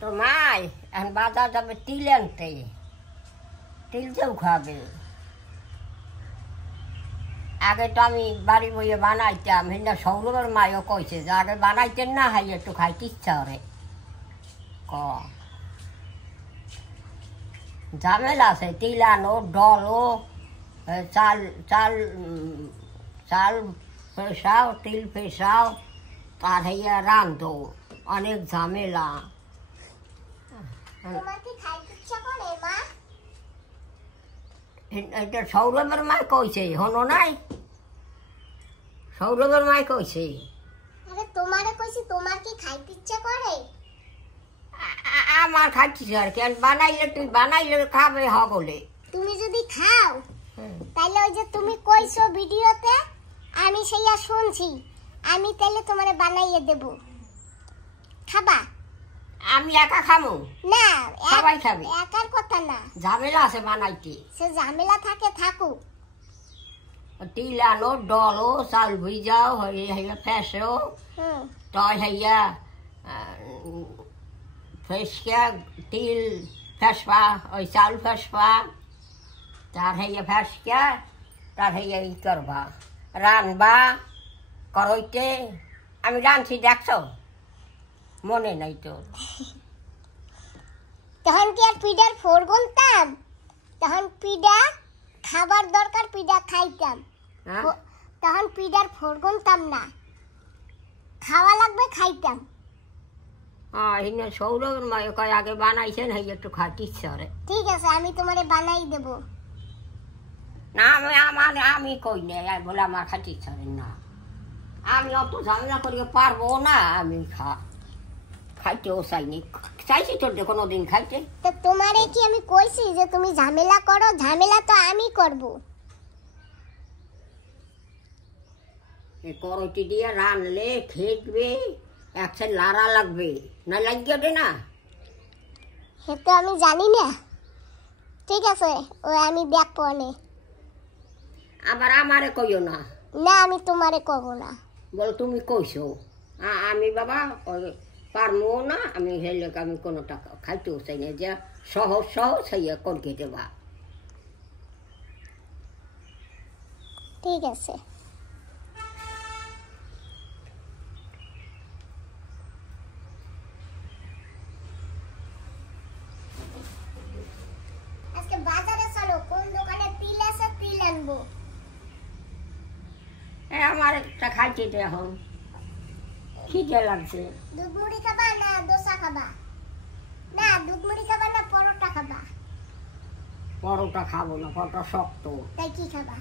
তোর মাই এখন বাজার যাবে তিল আনতে, তিল কেউ খাবে। আগে তো আমি বাড়ি বইয়ে বানাইতাম, হিন্দা সৌরভের মাইও কইছে যে আগে বানাইতেন না, হাই একটু খাইতে ইচ্ছা করে ক ঝামেলা আছে। তিল আনো, ডলো, চাল চাল চাল ফেসাও, তিল ফেসাও, তার হইয়া রান্ধো, অনেক ঝামেলা। এটা সৌরভের মাই কইছে, হনো নাই? সৌরভের মাই কইছে। তোমারে কইছি, তোমার কি খাইতে ইচ্ছা করে? আমার খাচ্ছিস আর কেন? বানাইলে তুই বানাইলে খাবে হগলে। তুমি যদি খাও তাইলে ওই যে তুমি কইছো ভিডিওতে, আমি সেইয়া শুনছি, আমি তাইলে তোমারে বানাইয়ে দেব, খাবা? আমি একা খামু না, সবাই খাবে। একার কথা না, ঝামেলা আছে বানাইতে। সে ঝামেলা থাকে থাকুক। তিল আনো, ডলো, চাল ভিজাও, হইয়া ফেসো, তই হইয়া ফেসকে তিল ফেসবা, ওই চাল ফেসবা, তার হইয়া ফেসকে, তার হইয়া ই করবা, রানবা করইতে। আমি রানছি দেখছ? মনে নাই তো। তখন কি আর পিঠার ফোর গুনতাম? তখন পিঠা খাবার দরকার, পিঠা খাইতাম। তখন পিঠার ফোর গুনতাম না, খাওয়া লাগবে, খাইতাম। সৌরভের মায়ে কয় আগে বানাইছেন, হই একটু খাইতে ইচ্ছা করে। ঠিক আছে, আমি তোমারে বানাই দেব। না আমি কই নাই, বলে আমার খাইতে ইচ্ছা করে না, আমি অত ঝামেলা করিয়ে পারবো না। আমি খাইতেও চাইনি, চাইছি তোর যে কোনোদিন খাইতে। তো তোমারে কি আমি কইছি যে তুমি ঝামেলা করো? ঝামেলা তো আমি করব। করইটি দিয়ে রানলে খেটবে, একসে লাড়া লাগবে, না লাগিয়ে দে না। সে তো আমি জানি না। ঠিক আছে, ও আমি দেখ পনে। আবার আমারে কইও না। না, আমি তোমারে কব না। বল তুমি কইছো, আমি বাবা পারবো না, আমি হেলে আমি কোনো টাকা খাইতেও চাই না, যে সহজ সহজ হইয়া করকে দেবা। ঠিক আছে। আজকে বাজারে চলো, কোন দোকানে তিল আছে তিল আনবো। আমার একটা খাইতে দে, এখন খিদে লাগছে। দুধ মুড়ি খাবা না দোসা খাবা? না, দুধ মুড়ি খাবা না পরোটা খাবা? পরোটা খাবো না, পরোটা শক্ত। তাই কি খাবা?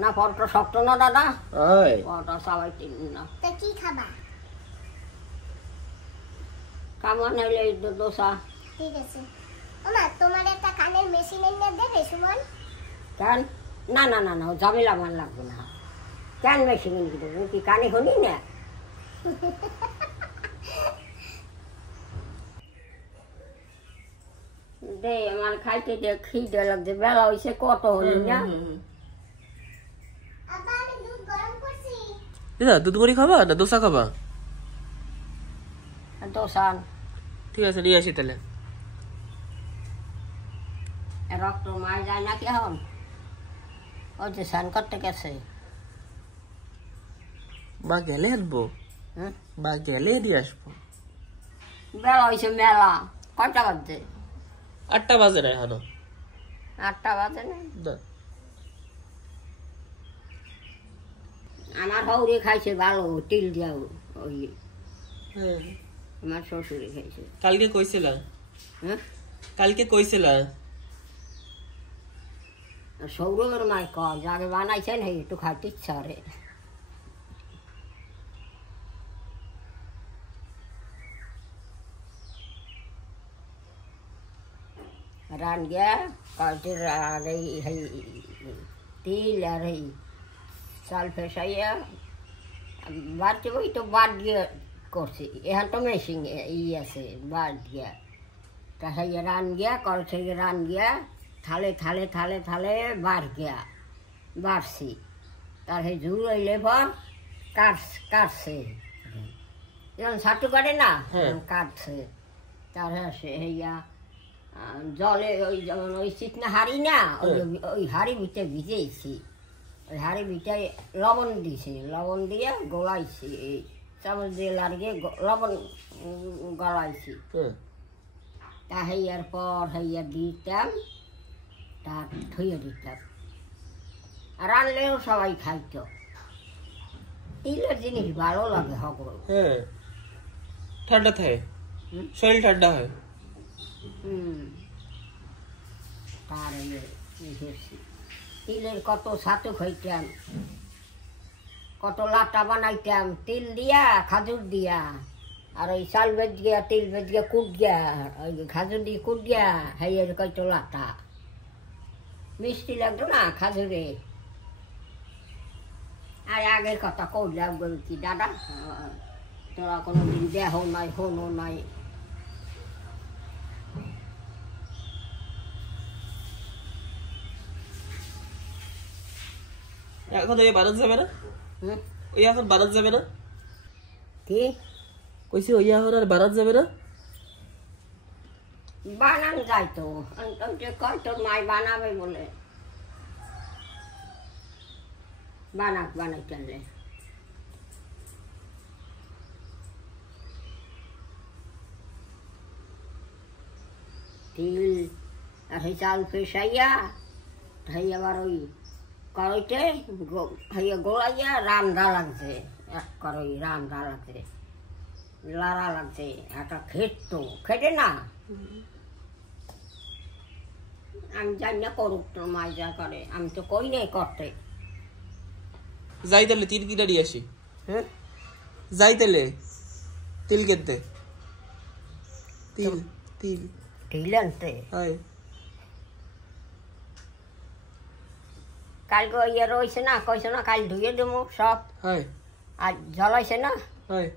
না, পরোটা শক্ত না দাদা, পরোটা সবাই চিনি না। তাই কি খাবা? কামন হইলে দোসা। ঠিক আছে। ওমা, তোমার একটা কানের মেশিন এনে দেবে সুমন? কেন? না না না না, ঝামেলা আমার লাগবে না। কেন মেশিন এনে দেবো? কি কানে শুনি না? দে আমার খাইতে দে, খিদে লাগছে, বেলা হয়েছে কত হলি না। আব্বা, আমি দুধ গরম করছি। দিদা, দুধ মুড়ি খাবা না দোসা খাবা? দোসা। ঠিক আছে, নিয়ে আসি তাহলে। রক্ত মার যায় নাকি এখন? ওই যে স্নান করতে গেছে। বা গেলে আনবো, বা গেলে দিয়ে আসবো। বেলা হয়েছে মেলা, কয়টা বাজছে? 8টা বাজে না এখনো। 8টা বাজে না? আমার হৌরে খাইছে ভালো, তিল দিয়াও। ওই আমার শ্বশুরে খাইছে। কালকে কইছিল? কালকে কইছিল সৌরভের মাই কল যাকে বানাইছেন একটু খাইতে ইচ্ছা রে। রান গিয়া কয়টির আর এই তিল আর এই চাল ফেসাইয়া বাড়তে ওই তো বাদ দিয়ে করছি। এখন তো মেশিন ই আছে, বাদ গিয়া তা সেই রান গিয়া করছে, রান গিয়া থালে থালে থালে থালে বার গিয়া বাড়ছি। তার সেই ঝুল হইলে পর কাটছে যখন ছাটু কাটে না হ্যাঁ। কাটছে তার সে হইয়া জলে ওই যেমন ওই চিকনা হাড়ি না ওই হাড়ি ভিতরে ভিজেছি ওই হাড়ি ভিতরে লবণ দিছে লবণ দিয়ে গলাইছি এই চামচ দিয়ে লাগিয়ে লবণ গলাইছি তা হইয়ার পর হইয়া দিতাম তা ধুয়ে দিতাম আর রানলেও সবাই খাইতো তিলের জিনিস ভালো লাগে সকল হ্যাঁ ঠান্ডা থাকে শরীর ঠান্ডা হয় তার তিলের কত ছাতু খাইতাম কত লাটা বানাইতাম তিল দিয়া খাজুর দিয়া আর ওই চাল বেজ গিয়া তিল বেজ গিয়া কুট গিয়া ওই খাজুর দিয়ে কুট গিয়া হাইয়ের কত লাটা মিষ্টি লাগতো না খাজুরে আর আগের কথা কইলাম কি দাদা তোরা কোনোদিন দেহ নাই হনো নাই এখন ওই বারাত যাবে না ওই এখন বারাত যাবে না কি কইছি ওই এখন আর বারাত যাবে না বানান যাইতো কয় তোর মাই বানাবে বলে বানাই চললে তিল আর সেই চাল ফেসাইয়া তাই আবার ওই কড়াইতে হাইয়া গোড়াইয়া রান্না লাগছে এক কড়াই রান্না লাগছে লাড়া লাগছে একটা খেতো খেটে না আমি জানি না করুক তোর মাই যা করে আমি তো কই নাই করতে যাই তাহলে তিল কিনা নিয়ে আসি হ্যাঁ যাই তাহলে তিল কিনতে তিল তিল তিল আনতে হয় কালকে ইয়ে রয়েছে না কইছে না কাল ধুয়ে দেবো সব হয় আর জ্বলাইছে না হয়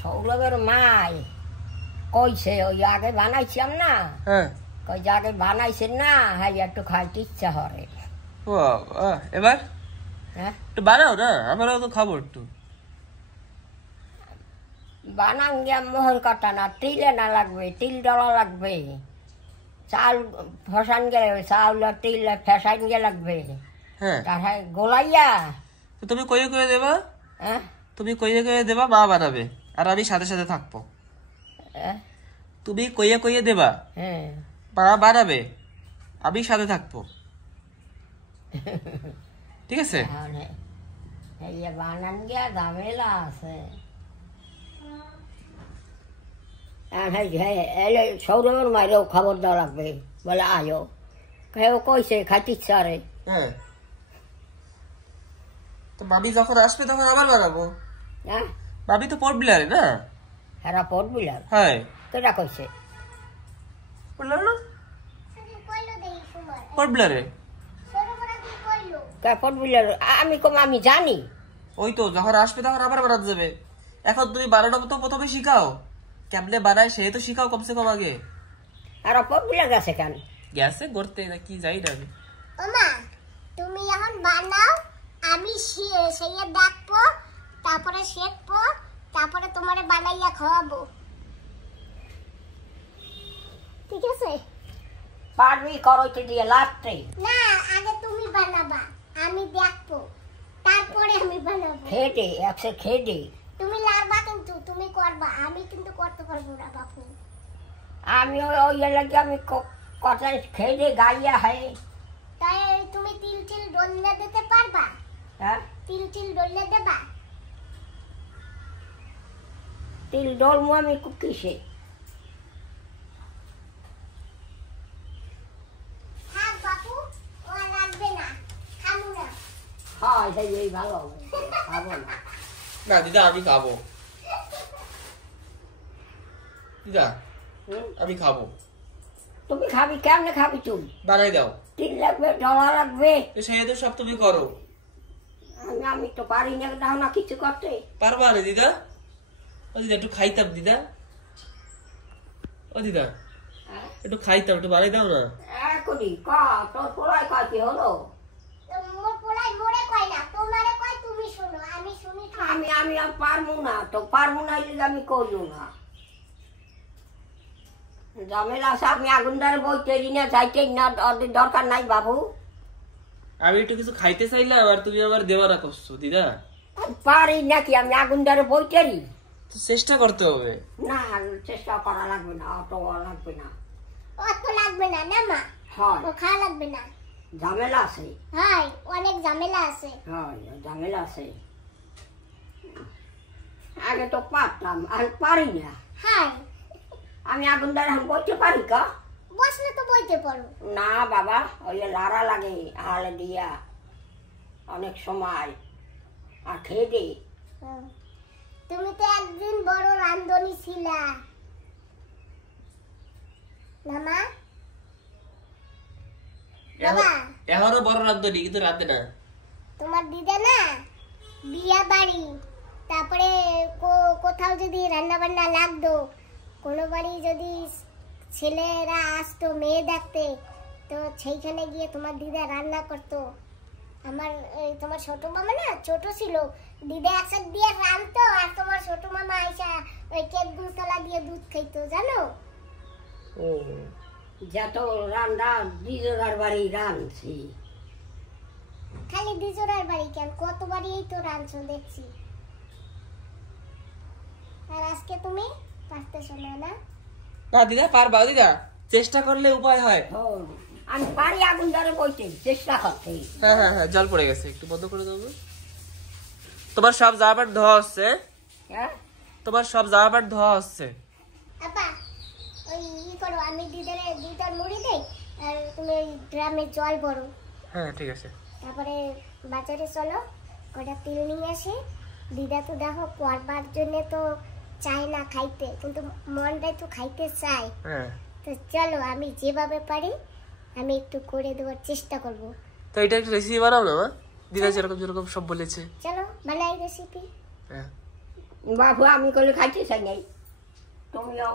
সৌরভের মাই কইছে ওই আগে বানাইছিলাম না হ্যাঁ কই যে আগে বানাইছেন না হ্যাঁ একটু খাইতে ইচ্ছা হরে ও এবার হ্যাঁ একটু বানাও না আমরাও তো খাবো একটু বানান গিয়া মোহর কাটা না তিলে না লাগবে তিল ডলা লাগবে চাল ফসান গেলে চাউল তিল ফেসাইন গিয়ে লাগবে হ্যাঁ তার গোলাইয়া তো তুমি কইয়ে কইয়ে দেবা হ্যাঁ তুমি কইয়ে কইয়ে দেবা মা বানাবে আর আমি সাথে সাথে থাকবো তুমি কইয়ে কইয়ে দেবা হ্যাঁ মা বানাবে আমি সাথে থাকবো ঠিক আছে তাহলে এই বানান গিয়া ঝামেলা আছে সৌরভের মায়েরও খবর দেওয়া লাগবে বলে আয়ো কেউ কইছে খাইতে ইচ্ছা রে হ্যাঁ তো মামি যখন আসবে তখন আবার বানাবো হ্যাঁ মামি তো পোর্ট বিলারে না হেরা পট বিলার হ্যাঁ কেটা কইছে বললাম না কইলো দেই সুমার পোর্ট বিলারে ছোটবেলা কি কইলো কে পট বিলার আমি কম আমি জানি ওই তো যখন আসবে তখন আবার বানাতে যাবে এখন তুমি বানানো তো প্রথমে শিখাও কেমনে বানায় সে তো শিখাও কমসে কম আগে আর পট বিলার গেছে কেন গ্যাসে করতে না কি যাই না আমি ওমা তুমি এখন বানাও আমি সেইয়া দেখবো তারপরে শেখবো তারপরে তোমারে বানাইয়া খাওয়াবো ঠিক আছে পারবি করইতে দিয়ে লাস্টে না আগে তুমি বানাবা আমি দেখবো তারপরে আমি বানাবো খেটে একসে খেটে তুমি লারবা কিন্তু তুমি করবা আমি কিন্তু করতে পারবো না বাপু আমি ওই লাগে আমি কথা খেটে গাইয়া হয় তাই তুমি তিল তিল ডললে দিতে পারবা হ্যাঁ তিল তিল ডললে দেবা তিল ডলমু আমি কিসে থাক বাপু ও আর লাগবে না খামু না হয় তাই এই ভালো খাবো না না দিদা আমি খাবো দিদা আমি খাবো তুমি খাবি কেমনে খাবি তুমি বানাই দাও তিল লাগবে ডলা লাগবে সেই তো সব তুমি করো আমি তো পারি না দাও না কিছু করতে পারবা না দিদা ও দিদা একটু খাইতাম দিদা ও দিদা একটু খাইতাম, একটু বাড়াই দাও না। এখনই তোর পোলাই কয় কি হলো? মোর পোলাই মোরে কয় না, তোমারে কয়, তুমি শোনো, আমি শুনি। আমি আর পারবো না, তো পারবো না আমি করবো না। ঝামেলা আছে, আমি আগুনদারে বইতে না যাইতে না, দরকার নাই বাবু। আমি একটু কিছু খাইতে চাইলাম আর তুমি আমার দেওয়ারা করছো দিদা। পারি নাকি আমি আগুনদারে বইতেরি? চেষ্টা করতে হবে। না, চেষ্টা করা লাগবে না, অত লাগবে না। অত লাগবে না না মা, হয় ও খাওয়া লাগবে না। ঝামেলা আছে, হয় অনেক ঝামেলা আছে। হয় ঝামেলা আছে। আগে তো পারতাম, আর পারি না। হয় আমি আগুনদারে এখন বইতে পারি কা? বসলে তো বইতে পারো না বাবা, ওই লাড়া লাগে আলে দিয়া অনেক সময়, আর খেয়ে দে। তুমি তো একদিন বড় রান্ধনী ছিলা না মা? বাবা এখনো বড় রান্ধনি, কিন্তু রাঁধে না। তোমার দিদা না বিয়া বাড়ি, তারপরে কোথাও যদি রান্না বান্না লাগতো, কোনো বাড়ি যদি ছেলেরা আসতো মেয়ে দেখতে, তো সেইখানে গিয়ে তোমার দিদা রান্না করতো। আমার তোমার ছোট মামা না ছোট ছিল, দিদা একসাথ দিয়ে রাঁধতো, আর তোমার ছোট মামা আইসা ওই কেক গুলতলা দিয়ে দুধ খাইতো, জানো? যত রান্না দিজোরার বাড়ি রাঁধছি। খালি দিজোরার বাড়ি কেন, কত বাড়ি তো রাঁধছো দেখছি। আর আজকে তুমি পারতেছো না? না না দিদা, পারবা দিদা, চেষ্টা করলে উপায় হয়। আমি পারি আগুনদারে বইতে, চেষ্টা করতে। হ্যাঁ হ্যাঁ হ্যাঁ, জল পড়ে গেছে, একটু বন্ধ করে দেবো। তোমার সব জামা প্যান্ট ধোয়া হচ্ছে। হ্যাঁ, তোমার সব জামা প্যান্ট ধোয়া হচ্ছে। আপা ওই করো, আমি দিদারে দুইটার মুড়ি দেই, আর তুমি ওই ড্রামে জল ভরো। হ্যাঁ ঠিক আছে। তারপরে বাজারে চলো, কটা তেল নিয়ে আসি। দিদা তো দেখো পরবার জন্য তো চায় না খাইতে, কিন্তু মনটাই তো খাইতে চায়। হ্যাঁ, তো চলো, আমি যেভাবে পারি আমি একটু করে দেওয়ার চেষ্টা করব। তো এটা একটা রেসিপি বানাও না মা, দিদা যেরকম যেরকম সব বলেছে। চলো বানাই রেসিপি। হ্যাঁ বাবু আমি করলে খাইতে চাই নাই, তুমিও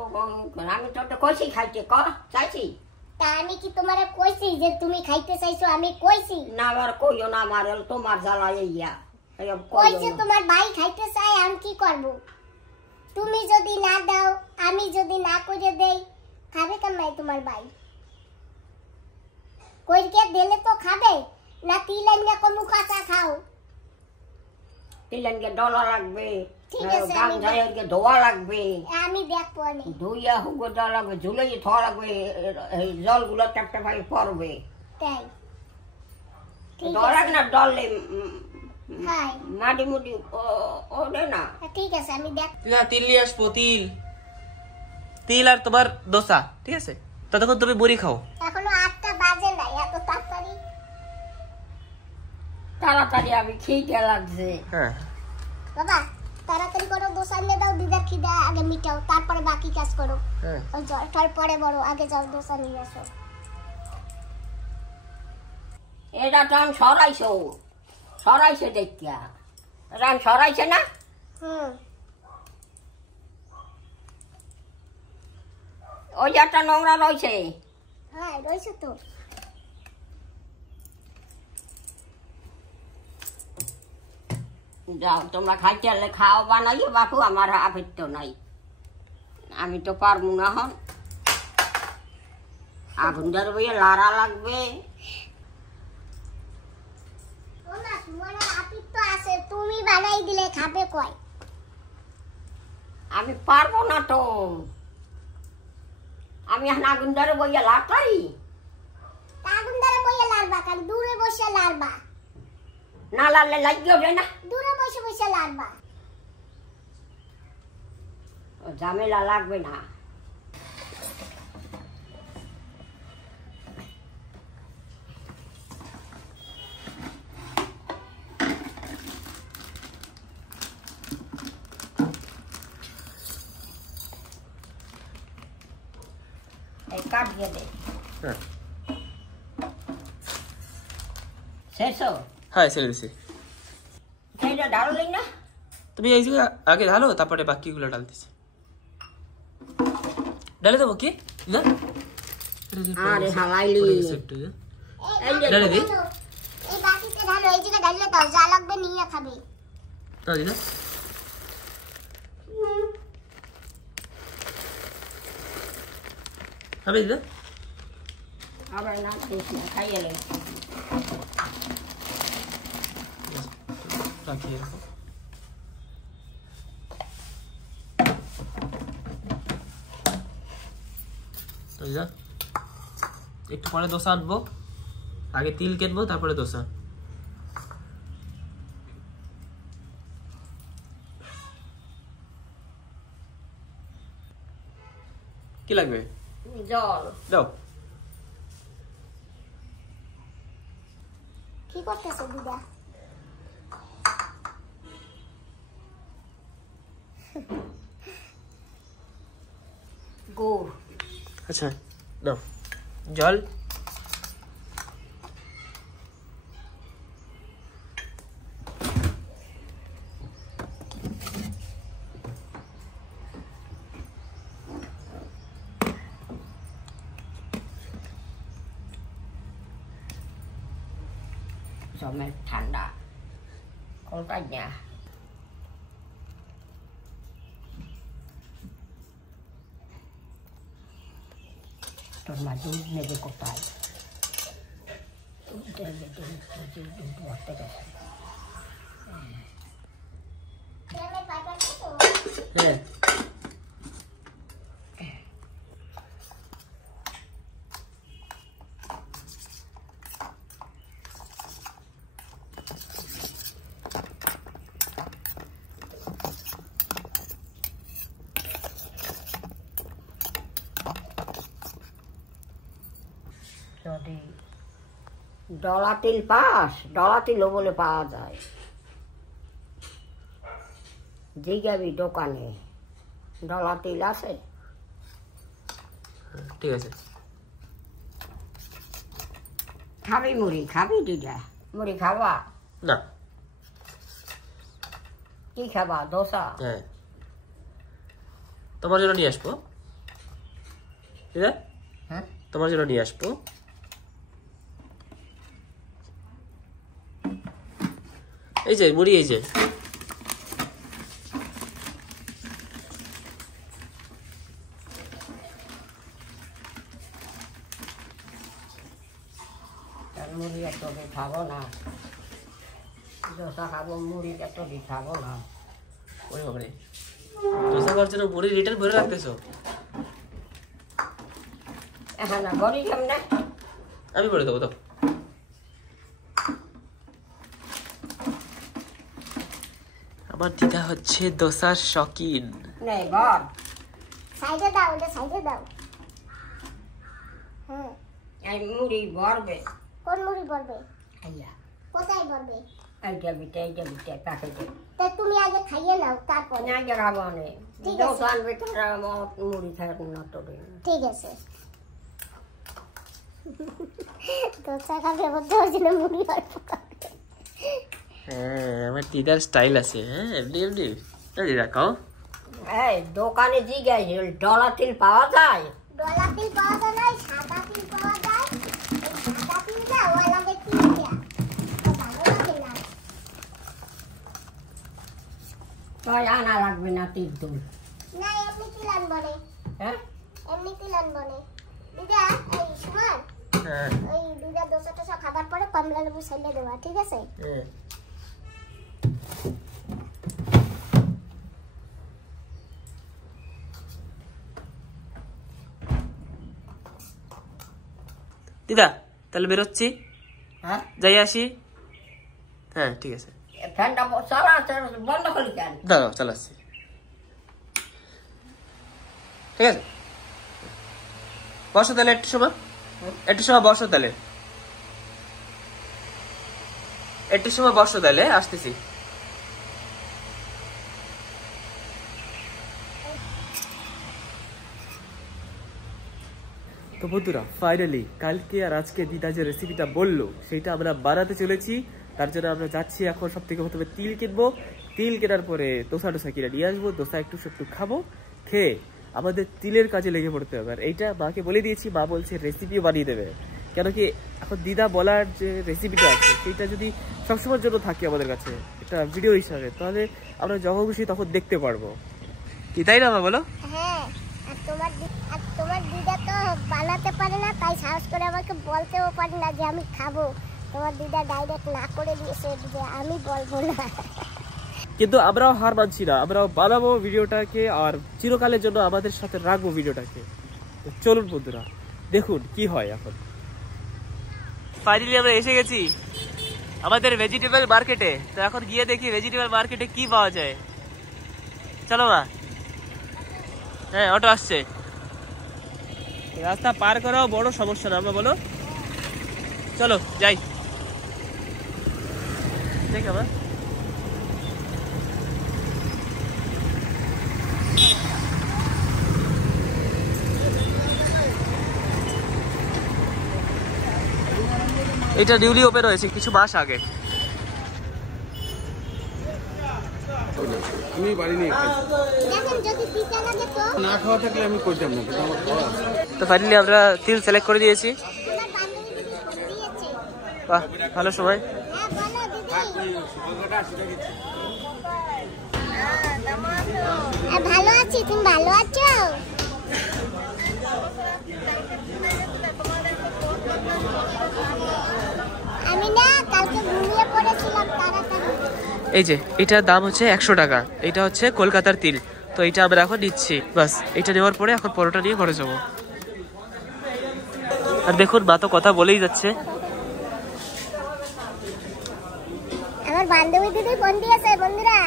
আমি তো কইছি খাইতে চাইছি। তা আমি কি তোমারে কইছি যে তুমি খাইতে চাইছো? আমি কইছি না, আবার কইও না, আমার তোমার জ্বালা ইয়া কইছে তোমার ভাই খাইতে চায়, আমি কি করব? তুমি যদি না দাও, আমি যদি না করে দেই, খাবে কেমন তোমার ভাই? কইকে দিলে তো খাবে না, তিলাইনা কমু কাঁচা খাও। তিলানকে ডলা লাগবে, ঠিক আছে, গাম ঝাইকে ধোয়া লাগবে, আমি দেখবো। আমি ধুইয়া হুগো দেওয়া লাগবে, ঝুলে ধোয়া লাগবে, এই জলগুলো ট্যাপটা ভাই পড়বে। তাই ঠিক ডল আছে। না ডললে হাই মাটি মুটি ওঠে না। ঠিক আছে, আমি দেখ। দিদা তিল নিয়ে আসবো, তিল তিল আর তোমার দোসা, ঠিক আছে? ততক্ষণ তুমি বড়ি খাও। এখনো 8টা বাজে না, এত তাড়াতাড়ি? তাড়াতাড়ি আমি খেতে লাগছে। হ্যাঁ বাবা তাড়াতাড়ি করো, দোসা নিয়ে দাও, দিদার খিদা আগে মিটাও, তারপরে বাকি কাজ করো। হ্যাঁ, ওই জলটার পরে বড়, আগে যাও দোসা নিয়ে আসো। এটা টান সরাইছে দেখিয়া, রান সরাইছে না? ওই যে একটা নোংরা রয়েছে। হ্যাঁ রয়েছে তো। যাও তোমরা খাইতে হলে খাও বানাইও বাপু, আমার আপিত্য নাই, আমি তো পারবো না। হন আগুন ধরবে, লাড়া লাগবে। তুমি বানাই দিলে খাবে কয়? আমি পারবো না তো, আমি এখন আগুন ধরে বইয়া লাটাই। আগুন ধরে বইয়া লাড়বা কেন? দূরে বসে লাড়বা। না লাড়লে লাগিয়ে ওঠে না, দূরে বসে বসে লাড়বা। ঝামেলা লাগবে না। কাট দিয়ে দে। শেষ? হ্যাঁ ছেড়ে দিছি। সেইটা ঢাললি না? তুমি এই আগে ঢালো, তারপরে বাকিগুলো ঢালতেছি। ডালে দেবো কি না আরে হালাইলি ডালে দিই এই বাটিতে ঢালো, এই জায়গায় ঢাললে দাও, যা লাগবে নিয়ে খাবে। দাও দিদা খাবে দিদা আবার না খাইয়ে লে রাখিয়ে রাখো দিদা একটু পরে দোসা আনবো, আগে তিল কেটবো তারপরে দোসা। কি লাগবে? জল দাও। কি করতেছে দিদা? গুড়। আচ্ছা দাও জল। জমের ঠান্ডা কোনটাই না তোর মা দুধ নেবে কোথায়? দুধ দেবে, দুধ ভরতে গেছে। হ্যাঁ যদি ডলা তিল পাস, ডলা তিলও বলে পাওয়া যায়, জিগাবি দোকানে ডলা তিল আছে। ঠিক আছে। খাবি মুড়ি? খাবি দিদা মুড়ি খাবা? না। কি খাবা? দোসা? হ্যাঁ তোমার জন্য নিয়ে আসবো দিদা। হ্যাঁ তোমার জন্য নিয়ে আসবো। এই যে মুড়ি, এই যে মুড়ি এত খাবো না, দোসা খাবো, মুড়ি এত খাবো না। ওই বাবারে, দোসা খাওয়ার জন্য মুড়ি রিটার্ন ভরে রাখতেছো? এখন না বড়ি কেমনে? আমি ভরে দেবো। দাও। আমার দিদা হচ্ছে দোসার শকিন। নেই বল সাইডে দাও, ওটা সাইডে দাও। হ্যাঁ এই মুড়ি ভরবে। কোন মুড়ি বলবে? খাইয়া কোথায় বলবে? এইটা বিটে প্যাকেটে। তা তুমি আগে খাইয়ে নাও, তারপর। না খাবো না, ঠিক আছে। দোসা আনবে তারা মুড়ি খাবে না তো। ঠিক আছে। দোসা খাবে বলতে ওই জন্য মুড়ি অল্প খাবে। হ্যাঁ আমার দিদার স্টাইল আছে। হ্যাঁ এমনি এমনি দিদা খাও। এই দোকানে জিগাই ডলা তিল পাওয়া যায়? ডলা তিল পাওয়া যায় না, সাদা তিল পাওয়া যায়। এই সাদা তিলটা ওই লাগে তিল দেয়া, ভালো লাগে না। তাই আনা লাগবে না তিল তুল? না এমনি তিল আনবো না। হ্যাঁ এমনি তিল আনবো না দিদা। এই সুমন, হ্যাঁ ওই দুটা দোসা টোসা খাবার পরে কমলা লেবু ছাইলে দেবা, ঠিক আছে? হ্যাঁ দিদা তাহলে বেরোচ্ছি, হ্যাঁ যাই আসি। হ্যাঁ ঠিক আছে। ফ্যানটা চালা বন্ধ করলি কেন? দাঁড়াও চালাচ্ছি। ঠিক আছে বসো তাহলে, একটু সময় বসো তাহলে, একটু সময় বসো তাহলে, আসতেছি। তো বন্ধুরা ফাইনালি কালকে আর আজকে দিদা যে রেসিপিটা বললো সেটা আমরা বানাতে চলেছি। তার জন্য আমরা যাচ্ছি এখন সব থেকে প্রথমে তিল কিনবো, তিল কেনার পরে দোসা কিনে নিয়ে আসবো, দোসা একটু খাবো, খেয়ে আমাদের তিলের কাজে লেগে পড়তে হবে। আর এইটা মাকে বলে দিয়েছি, মা বলছে রেসিপিও বানিয়ে দেবে। কেন কি এখন দিদা বলার যে রেসিপিটা আছে সেইটা যদি সবসময়ের জন্য থাকে আমাদের কাছে একটা ভিডিও হিসাবে, তাহলে আমরা যখন খুশি তখন দেখতে পারবো, কি তাই না মা বলো? হ্যাঁ, আর তোমার দিদা তো বানাতে পারে না, তাই সাহস করে আমাকে বলতেও পারে না যে আমি খাবো। তোমার দিদা ডাইরেক্ট না করে দিয়েছে যে আমি বলবো না। কিন্তু আমরাও হার মানছি না, আমরাও বানাবো ভিডিওটাকে আর চিরকালের জন্য আমাদের সাথে রাখবো ভিডিওটাকে। চলুন বন্ধুরা, দেখুন কি হয়। এখন ফাইনালি আমরা এসে গেছি আমাদের ভেজিটেবল মার্কেটে। তো এখন গিয়ে দেখি ভেজিটেবল মার্কেটে কি পাওয়া যায়। চলো মা। হ্যাঁ, অটো আসছে। রাস্তা পার করাও বড় সমস্যা না, আমরা বলো চলো যাই। দেখ মা, এটা নিউলি ওপেন হয়েছে কিছু মাস আগে। আমি বাড়ি নিয়ে দেখেন যদি পিতা লাগে তো না খাওয়া থাকলে আমি করতাম না, কিন্তু আমার খাওয়া আছে। তো ফাইনালি আমরা তিল সিলেক্ট করে দিয়েছি। তোমার বান্ধবী দিয়েছে। বাহ, ভালো সময়। হ্যাঁ বলো দিদি। ভালো আছি, তুমি ভালো আছো? আমি না কালকে ঘুমিয়ে পড়েছিলাম তাড়াতাড়ি। এই যে এটার দাম হচ্ছে 100 টাকা। এটা হচ্ছে কলকাতার তিল। তো এটা আমরা এখন নিচ্ছি। বাস এটা নেওয়ার পরে এখন পরোটা নিয়ে ঘরে যাবো। আর দেখুন মা তো কথা বলেই যাচ্ছে। আমার বান্ধবী দিদি ফোন দিয়েছে বন্ধুরা,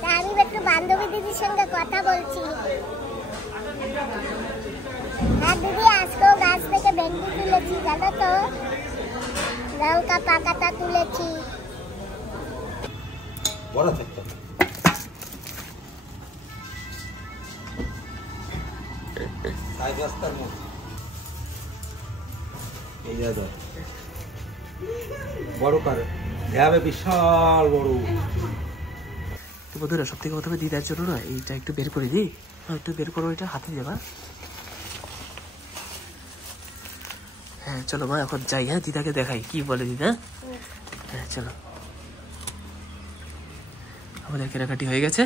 তা আমি একটু বান্ধবী দিদির সঙ্গে কথা বলছি। হ্যাঁ দিদি, আজকেও গাছ থেকে ভেন্ডি তুলেছি, জানো তো, লঙ্কা পাকাটা তুলেছি। বড় থাকতো রাস্তার মধ্যে এই দাদা বড় কার হবে, বিশাল বড়। তো বন্ধুরা, সব থেকে প্রথমে দিদার জন্য না এইটা একটু বের করে দিই। একটু বের করো, এটা হাতে দেবা। হ্যাঁ চলো মা, এখন যাই। হ্যাঁ, দিদাকে দেখাই কি বলে দিদা। হ্যাঁ চলো, আমাদের কেনাকাটি হয়ে গেছে।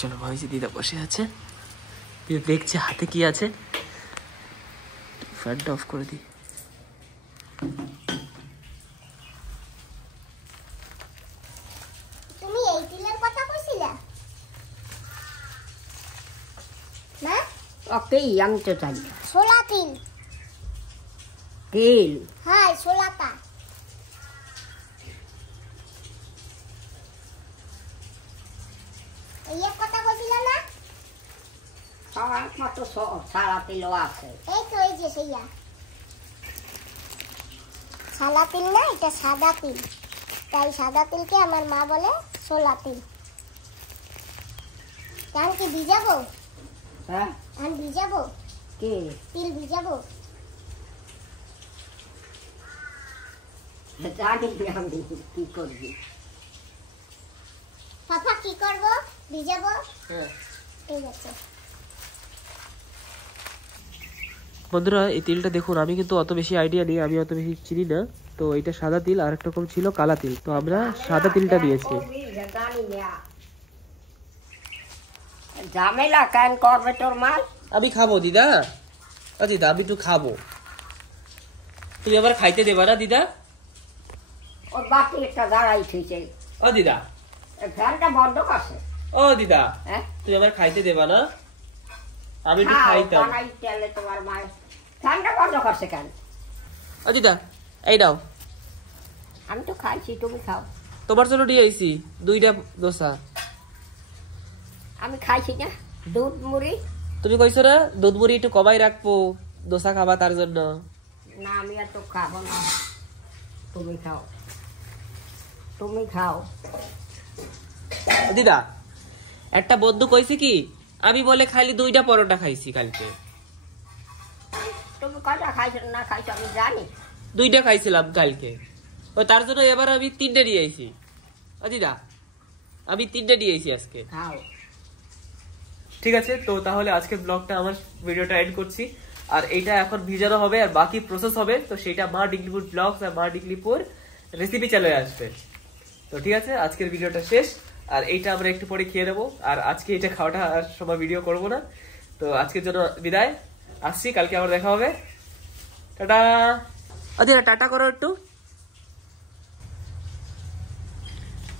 চলো ভাই, যে দিদা বসে আছে, দেখছে হাতে কি আছে। ফ্যানটা অফ করে দিই। তুমি এই তিলের কথা কইছিলা না? ওকে, আমি তো জানি না। ছোলা তিল। তিল? হ্যাঁ, ছোলাটা। এই এক কথা কইছিলা না? আমার মতো সারা তিলও আছে। এই তো, এই যে সেইয়া সাদা তিল না, এটা সাদা তিল। তাই সাদা তিলকে আমার মা বলে ছোলা তিল। তাহলে কি ভিজাবো? হ্যাঁ, আমি ভিজাবো, কি তিল ভিজাবো। জানি আমি কি করবি। পাপা কি করবো? ভিজাবো। হ্যাঁ, ঠিক আছে। বন্ধুরা, এই তিলটা দেখুন, আমি কিন্তু অত বেশি আইডিয়া নেই, আমি অত বেশি চিনি না। তো এটা সাদা তিল, আর একটা রকম ছিল কালা তিল। তো আমরা সাদা তিলটা দিয়েছি। ঝামেলা কেন করবে তোর মাল? আমি খাবো দিদা। দিদা আমি একটু খাবো, তুমি আবার খাইতে দেবা না দিদা? ওর বাকি একটা দাঁড়াই থুইছে। ও দিদা, ফ্যানটা বন্ধ করছে। ও দিদা, হ্যাঁ, তুমি আবার খাইতে দেবা না? আমি একটু খাইতাম। বানাই তেলে তোমার মায়ের। ফ্যানটা বন্ধ করছে কেন? ও দিদা, এই নাও, আমি তো খাইছি, তুমি খাও। তোমার জন্য নিয়ে আইছি 2টা দোসা। আমি খাইছি না দুধ মুড়ি। তুমি কইছো না দুধ মুড়ি একটু কমাই রাখবো, দোসা খাবা তার জন্য। না, আমি আর তো খাবো না, তুমি খাও, তুমি খাও। ও দিদা, একটা বন্ধু কইছে কি আমি বলে খালি 2টা পরোটা খাইছি কালকে। তুমি কয়টা খাইছো না খাইছো আমি জানি। 2টা খাইছিলাম কালকে, ও তার জন্য এবার আমি 3টে নিয়ে আইছি। ও দিদা, আমি 3টে নিয়ে আইছি আজকে। খাও। ঠিক আছে, তো তাহলে আজকের ব্লগটা আমার ভিডিওটা এন্ড করছি। আর এইটা এখন ভিজানো হবে আর বাকি প্রসেস হবে, তো সেটা মা ডিগলিপুর ব্লগস আর মা ডিগলিপুর রেসিপি চ্যানেলে আসবে। তো ঠিক আছে, আজকের ভিডিওটা শেষ। আর এইটা আমরা একটু পরে খেয়ে নেবো। আর আজকে এটা খাওয়াটা আর সময় ভিডিও করবো না। তো আজকের জন্য বিদায়, আসছি, কালকে আবার দেখা হবে। টাটা। আচ্ছা টাটা করো একটু,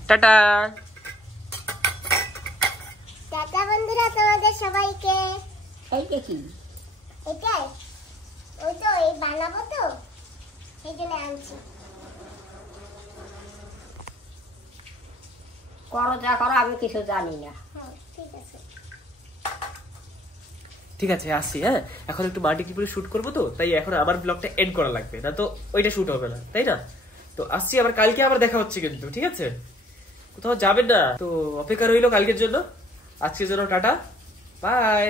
টাটা। টাটা বন্ধুরা তোমাদের সবাইকে। এই দেখি এটাই ওই তো এই বানাবো তো সেই জন্য আনছি। করো যা করো, আমি কিছু জানি না। হ্যাঁ ঠিক আছে। ঠিক আছে আসছি। হ্যাঁ, এখন একটু মাটি কিপুরে শুট করবো, তো তাই এখন আমার ব্লগটা এন্ড করা লাগবে, না তো ওইটা শুট হবে না, তাই না? তো আসছি, আবার কালকে আবার দেখা হচ্ছে কিন্তু, ঠিক আছে? কোথাও যাবেন না তো, অপেক্ষা রইলো কালকের জন্য। আজকের জন্য টাটা, বাই।